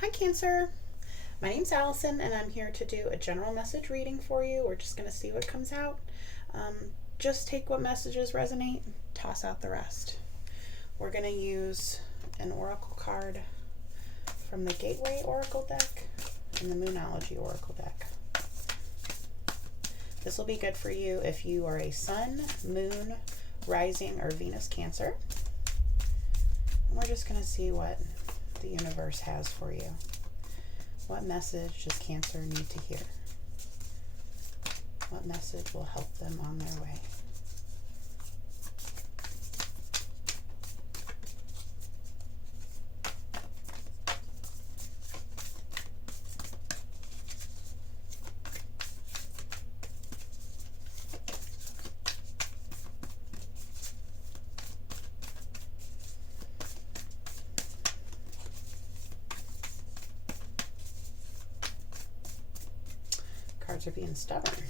Hi, Cancer. My name's Allison, and I'm here to do a general message reading for you. We're just going to see what comes out. Um, just take what messages resonate, toss out the rest. We're going to use an oracle card from the Gateway Oracle deck and the Moonology Oracle deck. This will be good for you if you are a Sun, Moon, Rising, or Venus Cancer. And we're just going to see what the universe has for you. What message does Cancer need to hear? What message will help them on their way? Cards are being stubborn.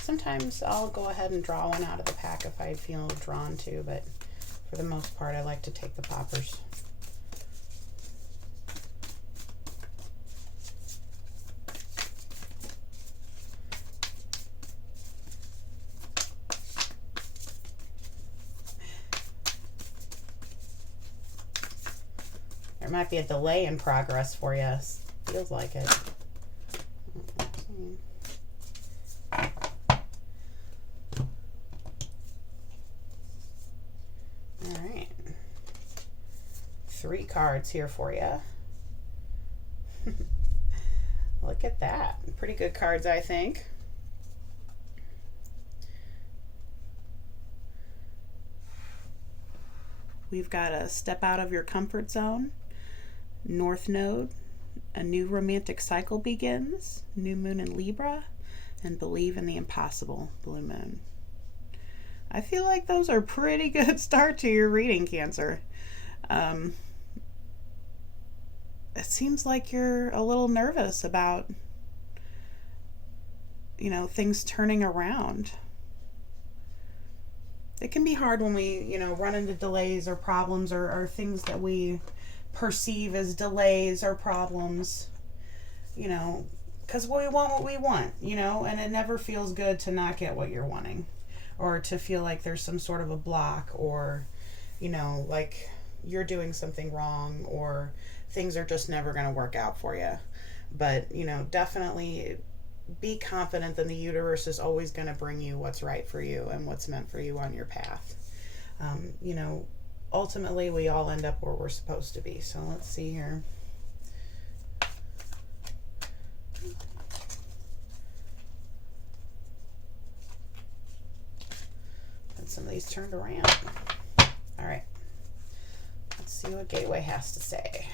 Sometimes I'll go ahead and draw one out of the pack if I feel drawn to, but for the most part I like to take the poppers. There might be a delay in progress for you. Feels like it. Alright. 3 cards here for you. Look at that. Pretty good cards, I think. We've got a step out of your comfort zone, North Node, a new romantic cycle begins, new moon in Libra, and believe in the impossible, blue moon. I feel like those are pretty good start to your reading, Cancer. It seems like you're a little nervous about, things turning around. It can be hard when we, run into delays or problems or things that we perceive as delays or problems, because we want what we want, and it never feels good to not get what you're wanting, or to feel like there's some sort of a block, or, like you're doing something wrong, or things are just never going to work out for you. But, definitely be confident that the universe is always going to bring you what's right for you and what's meant for you on your path. Ultimately, we all end up where we're supposed to be. So let's see here. And some of these turned around. All right. Let's see what Gateway has to say.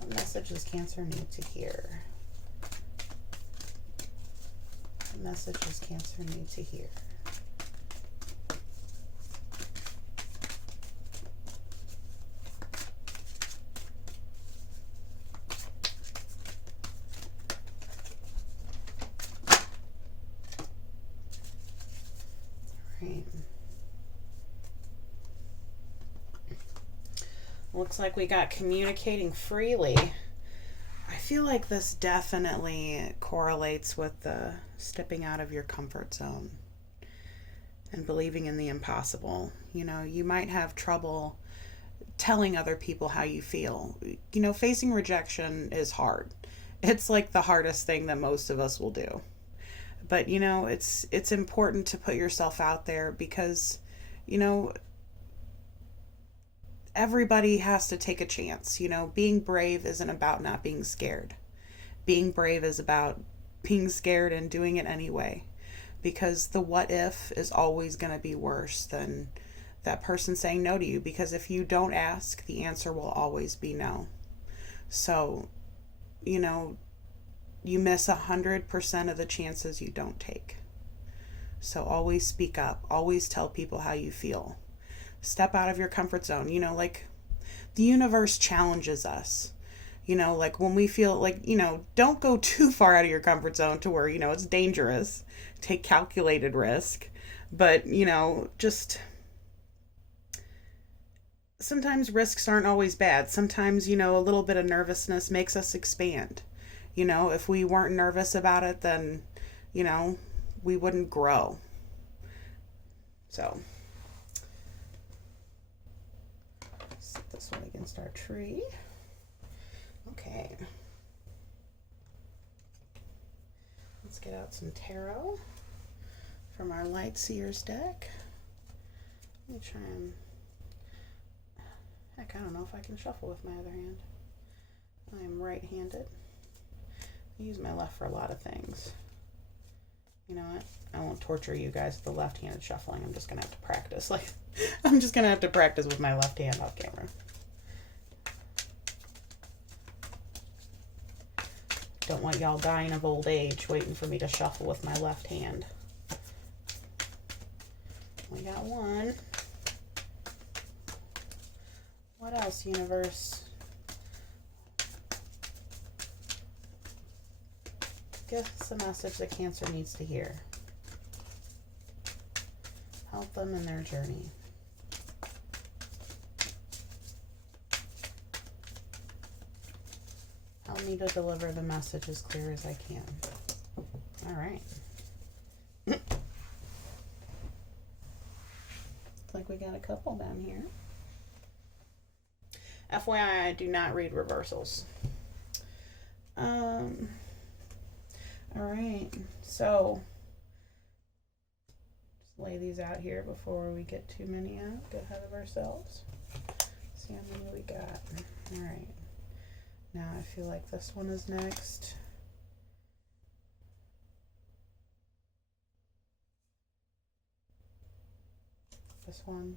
What message does Cancer need to hear? What message does Cancer need to hear? Right. Looks like we got communicating freely. I feel like this definitely correlates with the stepping out of your comfort zone and believing in the impossible. You might have trouble telling other people how you feel. Facing rejection is hard. It's like the hardest thing that most of us will do. But, it's important to put yourself out there because, everybody has to take a chance. Being brave isn't about not being scared. Being brave is about being scared and doing it anyway. Because the what if is always going to be worse than that person saying no to you. Because if you don't ask, the answer will always be no. So, you miss 100% of the chances you don't take. So always speak up. Always tell people how you feel. Step out of your comfort zone. Like the universe challenges us. Like when we feel like, don't go too far out of your comfort zone to where, it's dangerous. Take calculated risk. But, just sometimes risks aren't always bad. Sometimes, a little bit of nervousness makes us expand. If we weren't nervous about it, then, you know, we wouldn't grow. So, set this one against our tree. Okay. Let's get out some tarot from our Light Seers deck. Let me try and... Heck, I don't know if I can shuffle with my other hand. I am right-handed. I use my left for a lot of things. You know what? I won't torture you guys with the left-handed shuffling. I'm just going to have to practice. I'm just going to have to practice with my left hand off camera. Don't want y'all dying of old age waiting for me to shuffle with my left hand. We got one. What else, universe? Give us a message that Cancer needs to hear. Help them in their journey. Help me to deliver the message as clear as I can. All right. Looks like we got a couple down here. FYI, I do not read reversals. All right, so just lay these out here before we get too many out. Get ahead of ourselves. See how many we got. All right, now I feel like this one is next. This one.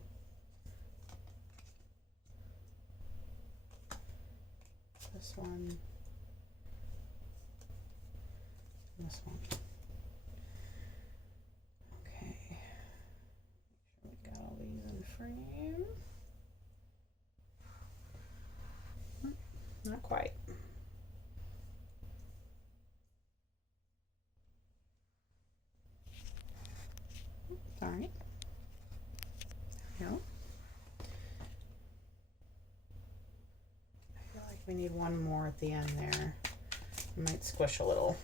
This one. This one. Okay. Make sure we got all these in frame. Not quite. All right. No. I feel like we need one more at the end there. It might squish a little.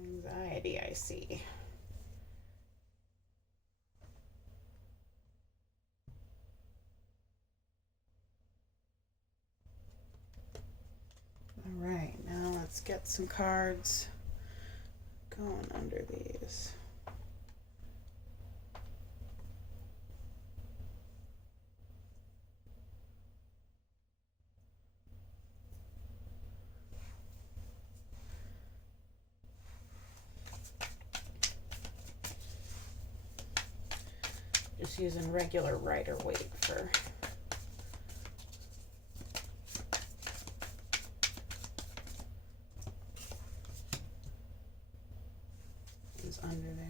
Anxiety, I see. All right, now let's get some cards going under these. Just using regular Rider Waite for is under there.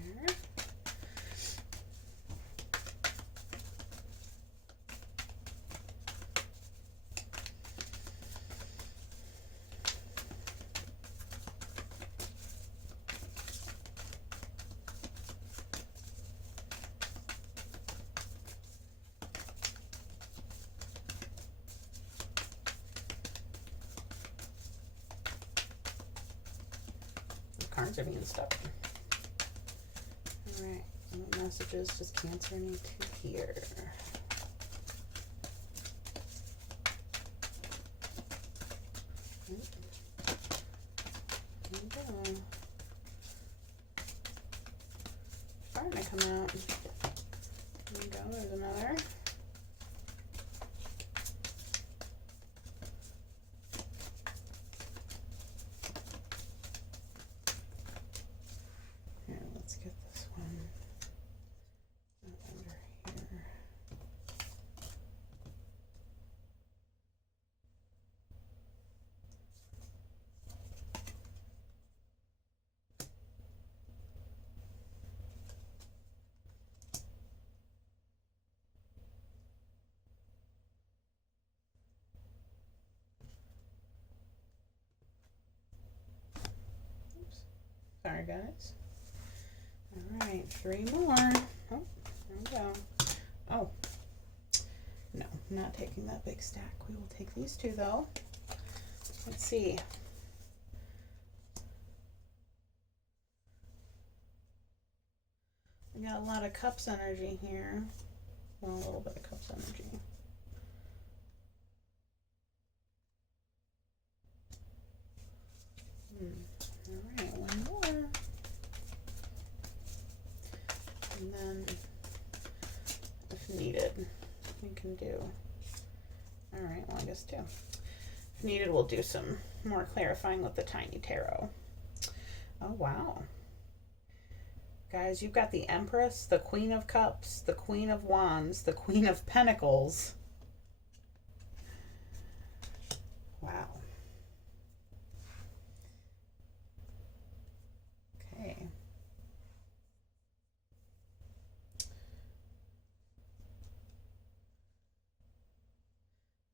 Cards are being stuck. All right, what messages does Cancer need to hear? Starting to come out. There you go, there's another. Let's get this one under here. guys. All right, 3 more. Oh, there we go. Oh, no, I'm not taking that big stack. We will take these 2 though. Let's see. We got a lot of cups energy here. Well, a little bit of cups energy. All right, 1 more. And then, if needed, we can do, all right, well, I guess 2. If needed, we'll do some more clarifying with the tiny tarot. Oh, wow. Guys, you've got the Empress, the Queen of Cups, the Queen of Wands, the Queen of Pentacles. Wow. Okay.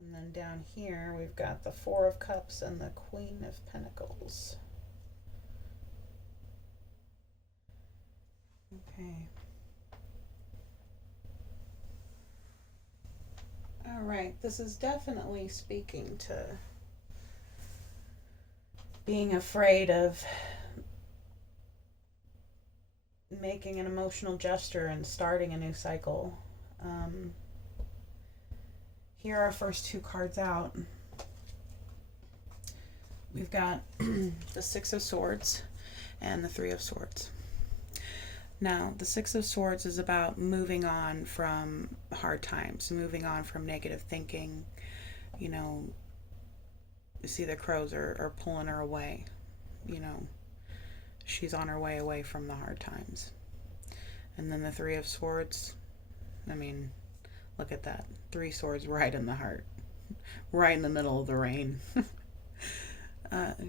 And then down here, we've got the 4 of Cups and the Queen of Pentacles. Okay. All right, this is definitely speaking to being afraid of making an emotional gesture and starting a new cycle. Here are our first 2 cards out. We've got the 6 of Swords and the 3 of Swords. Now, the 6 of Swords is about moving on from hard times, moving on from negative thinking. You know, you see the crows are pulling her away. You know, she's on her way away from the hard times. And then the 3 of Swords, I mean, look at that. 3 swords right in the heart, right in the middle of the rain.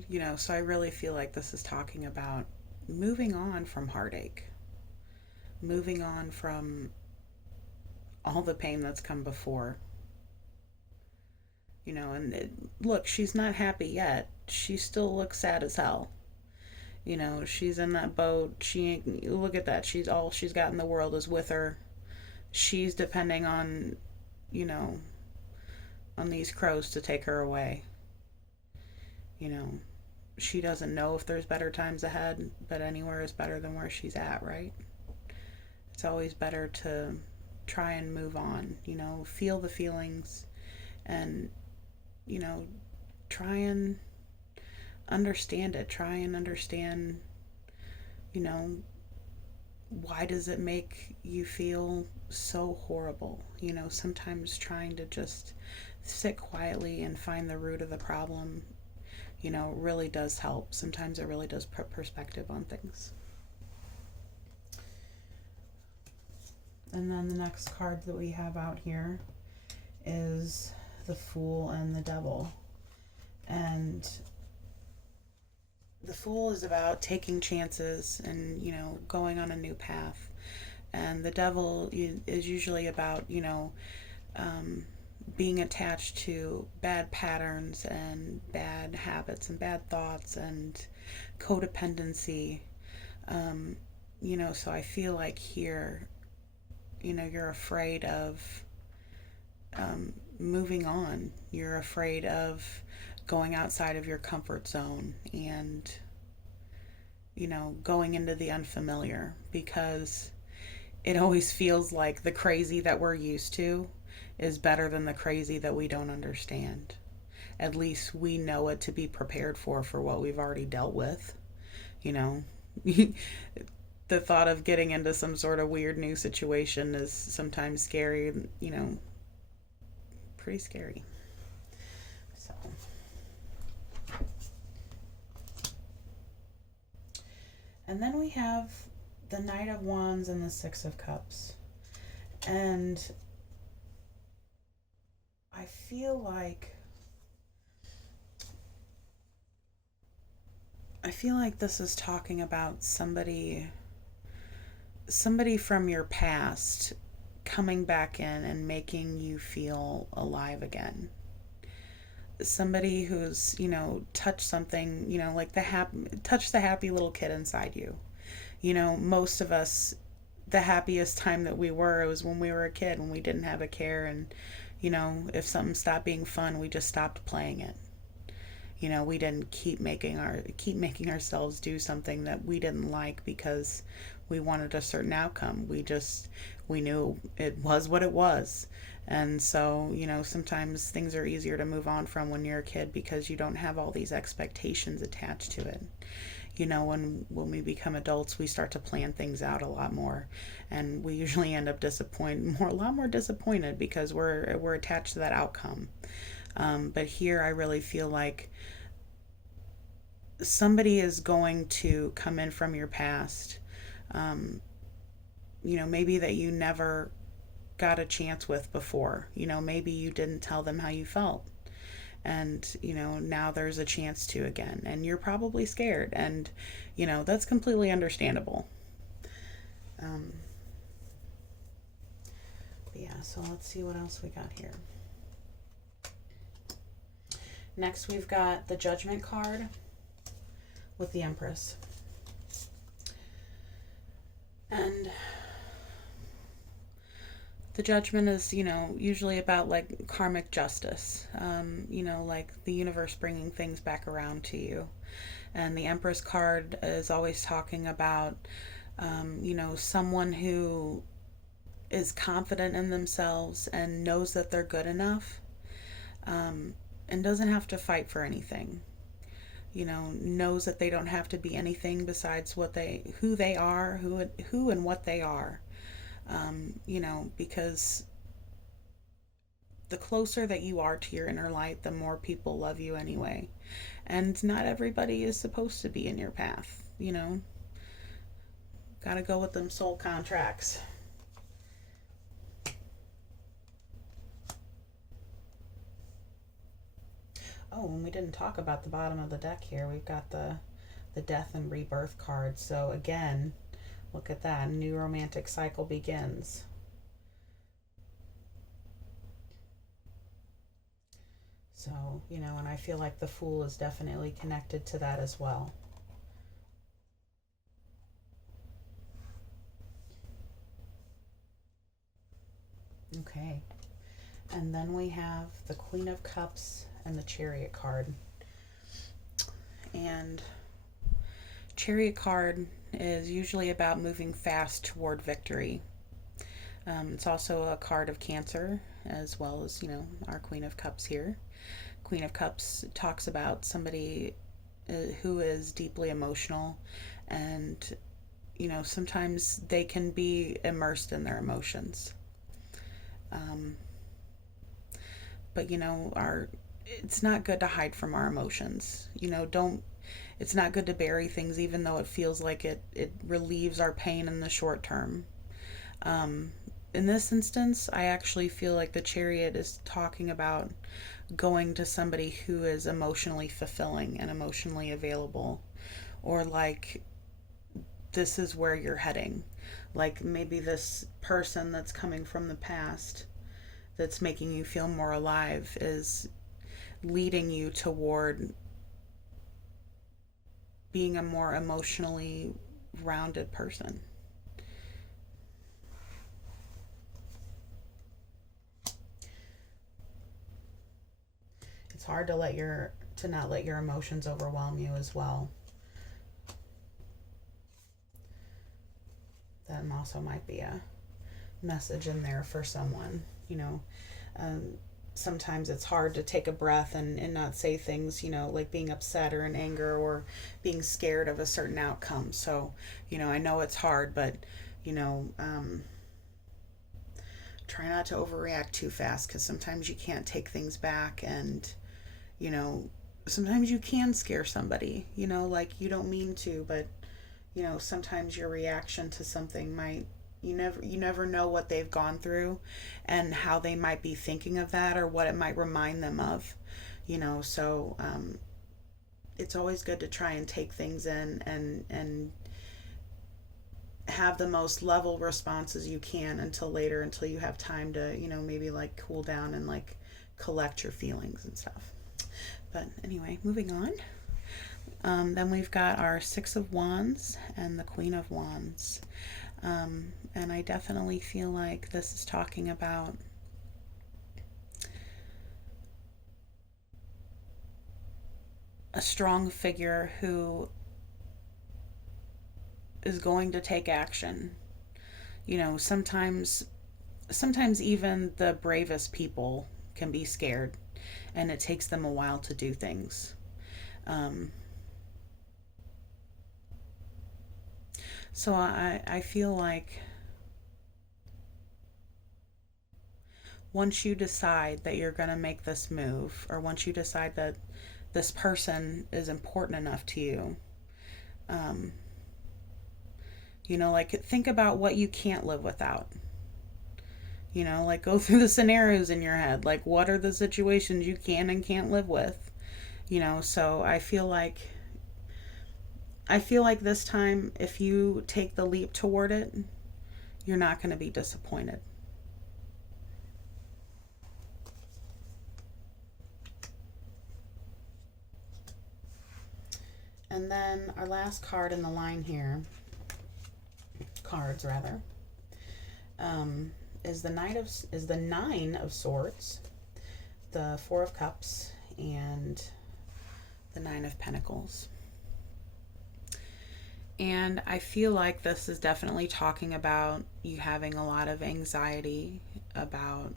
You know, so I really feel like this is talking about moving on from heartache. Moving on from all the pain that's come before. You know, and look, she's not happy yet. She still looks sad as hell. You know, she's in that boat. She ain't, look at that. All she's got in the world is with her. She's depending on, you know, on these crows to take her away. You know, she doesn't know if there's better times ahead, but anywhere is better than where she's at, right? It's always better to try and move on, you know, feel the feelings and, you know, try and understand it. Try and understand, you know, why does it make you feel so horrible? You know, sometimes trying to just sit quietly and find the root of the problem, you know, really does help. Sometimes it really does put perspective on things. And then the next card that we have out here is the Fool and the Devil. And the Fool is about taking chances and, you know, going on a new path. And the Devil is usually about, you know, being attached to bad patterns and bad habits and bad thoughts and codependency. You know, so I feel like here, you know, you're afraid of moving on. You're afraid of going outside of your comfort zone and, you know, going into the unfamiliar, because it always feels like the crazy that we're used to is better than the crazy that we don't understand. At least we know it to be prepared for what we've already dealt with, you know. The thought of getting into some sort of weird new situation is sometimes scary, you know, pretty scary. So, and then we have the Knight of Wands and the 6 of Cups. And I feel like this is talking about somebody from your past coming back in and making you feel alive again. somebody who's, touched something, like touch the happy little kid inside you. Most of us, the happiest time that we were, it was when we were a kid, when we didn't have a care, and if something stopped being fun, we just stopped playing it. We didn't keep making ourselves do something that we didn't like because we wanted a certain outcome. We knew it was what it was. And so, sometimes things are easier to move on from when you're a kid because you don't have all these expectations attached to it. When we become adults, we start to plan things out a lot more, and we usually end up a lot more disappointed because we're attached to that outcome. But here, I really feel like somebody is going to come in from your past. Maybe that you never got a chance with before. Maybe you didn't tell them how you felt. And, now there's a chance to again. And you're probably scared. And, that's completely understandable. Um, but yeah, so let's see what else we got here. Next, we've got the Judgment card with the Empress. And the Judgment is, usually about like karmic justice, like the universe bringing things back around to you. And the Empress card is always talking about, someone who is confident in themselves and knows that they're good enough, and doesn't have to fight for anything. Knows that they don't have to be anything besides who they are, who and what they are. Because the closer that you are to your inner light, the more people love you anyway. And not everybody is supposed to be in your path, Gotta go with them soul contracts. Oh, and we didn't talk about the bottom of the deck here. We've got the Death and Rebirth card. So again, look at that. New romantic cycle begins. So, and I feel like the Fool is definitely connected to that as well. Okay. And then we have the Queen of Cups and the Chariot card. And Chariot card is usually about moving fast toward victory. It's also a card of Cancer, as well as, our Queen of Cups here. Queen of Cups talks about somebody who is deeply emotional, and, sometimes they can be immersed in their emotions. But, it's not good to hide from our emotions. It's not good to bury things, even though it feels like it relieves our pain in the short term. In this instance, I actually feel like the Chariot is talking about going to somebody who is emotionally fulfilling and emotionally available, or like this is where you're heading. Like maybe this person that's coming from the past that's making you feel more alive is leading you toward being a more emotionally rounded person. It's hard to not let your emotions overwhelm you as well. That also might be a message in there for someone. Sometimes it's hard to take a breath and not say things, like being upset or in anger or being scared of a certain outcome. So, I know it's hard, but, try not to overreact too fast, because sometimes you can't take things back, and, sometimes you can scare somebody, like you don't mean to, but, sometimes your reaction to something might, you never know what they've gone through and how they might be thinking of that, or what it might remind them of, so it's always good to try and take things in and have the most level responses you can until you have time to, maybe like cool down and like collect your feelings and stuff. But anyway, moving on. Then we've got our Six of Wands and the Queen of Wands. And I definitely feel like this is talking about a strong figure who is going to take action. You know, sometimes even the bravest people can be scared, and it takes them a while to do things. So I feel like once you decide that you're going to make this move, or once you decide that this person is important enough to you, you know, like think about what you can't live without. You know, like go through the scenarios in your head. Like, what are the situations you can and can't live with? You know, so I feel like this time, if you take the leap toward it, you're not going to be disappointed. And then our last card in the line here, cards rather, is the Nine of Swords, the Four of Cups, and the Nine of Pentacles. And I feel like this is definitely talking about you having a lot of anxiety about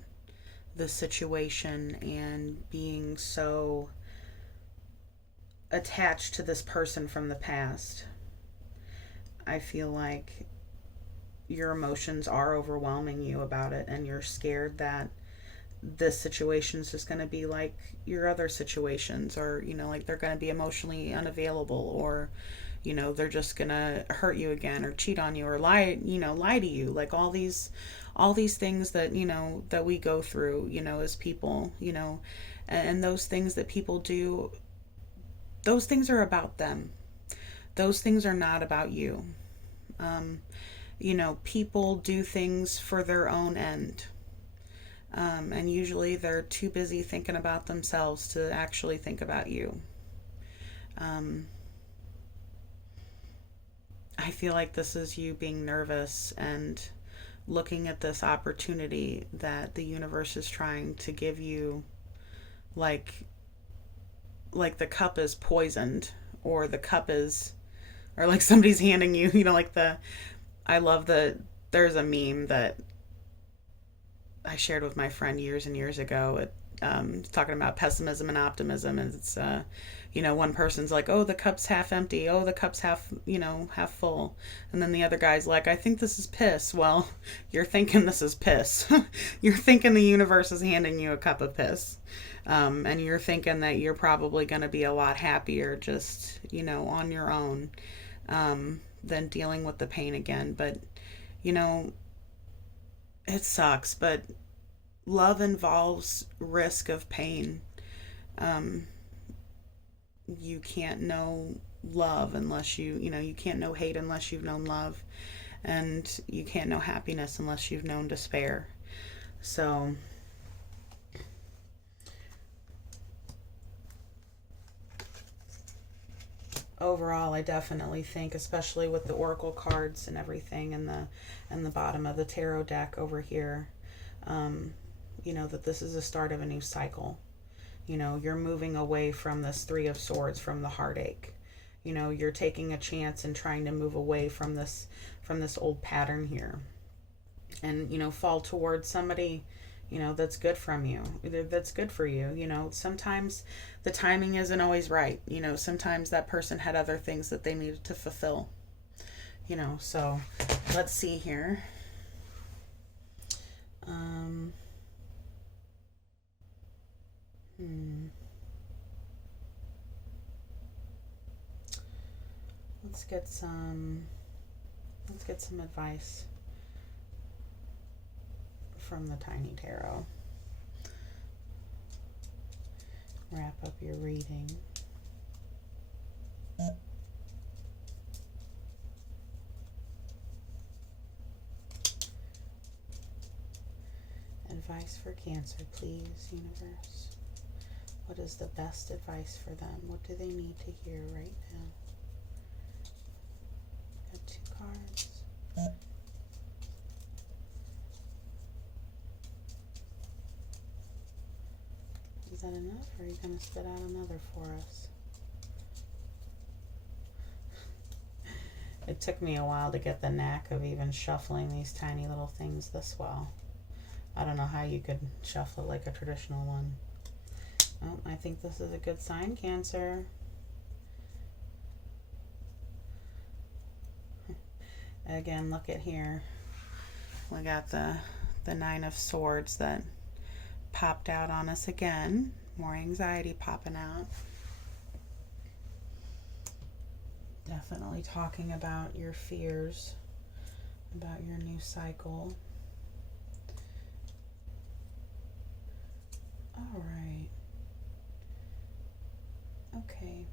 the situation and being so attached to this person from the past. I feel like your emotions are overwhelming you about it, and you're scared that this situation is just going to be like your other situations, or, you know, like they're going to be emotionally unavailable, or, you know, they're just going to hurt you again, or cheat on you, or lie to you, like all these things that, you know, that we go through, you know, as people, you know, and those things that people do, those things are about them. Those things are not about you. You know, people do things for their own end. And usually they're too busy thinking about themselves to actually think about you. I feel like this is you being nervous and looking at this opportunity that the universe is trying to give you, like the cup is poisoned, or the cup is, or like somebody's handing you, you know, like I love there's a meme that I shared with my friend years and years ago. Talking about pessimism and optimism, and it's you know, one person's like, oh, the cup's half empty, oh, the cup's half full, and then the other guy's like, I think this is piss. Well, you're thinking this is piss. You're thinking the universe is handing you a cup of piss, and you're thinking that you're probably going to be a lot happier just, you know, on your own, than dealing with the pain again. But, you know, it sucks, but love involves risk of pain. You can't know love unless you can't know hate unless you've known love, and you can't know happiness unless you've known despair. So overall, I definitely think, especially with the oracle cards and everything, and the bottom of the tarot deck over here, you know, that this is the start of a new cycle. You know, you're moving away from this Three of Swords, from the heartache. You know, you're taking a chance and trying to move away from this old pattern here, and, you know, fall towards somebody, you know, that's good from you, that's good for you. You know, sometimes the timing isn't always right. You know, sometimes that person had other things that they needed to fulfill. You know, so let's see here. Let's get some advice from the Tiny Tarot. Wrap up your reading. Advice for Cancer, please, universe. What is the best advice for them? What do they need to hear right now? Got 2 cards. Is that enough, or are you going to spit out another for us? It took me a while to get the knack of even shuffling these tiny little things this well. I don't know how you could shuffle it like a traditional one. Oh, I think this is a good sign, Cancer. Again, look at here. We got the 9 of Swords that popped out on us again. More anxiety popping out. Definitely talking about your fears, about your new cycle. All right. Okay.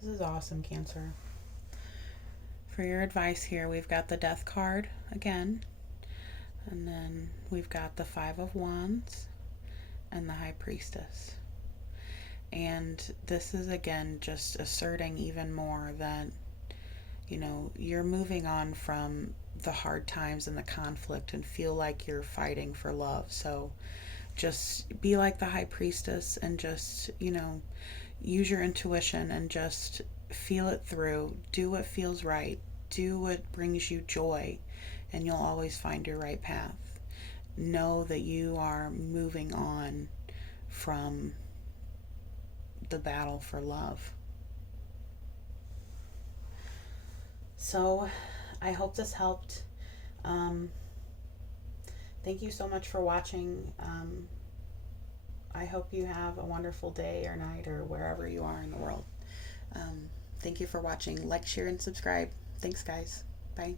This is awesome, Cancer. For your advice here, we've got the Death card again. And then we've got the 5 of Wands and the High Priestess. And this is, again, just asserting even more that, you know, you're moving on from the hard times and the conflict and feel like you're fighting for love. So just be like the High Priestess and just, you know, use your intuition and just feel it through. Do what feels right. Do what brings you joy, and you'll always find your right path. Know that you are moving on from the battle for love. So I hope this helped. Thank you so much for watching. I hope you have a wonderful day or night or wherever you are in the world. Thank you for watching. Like, share, and subscribe. Thanks, guys. Bye.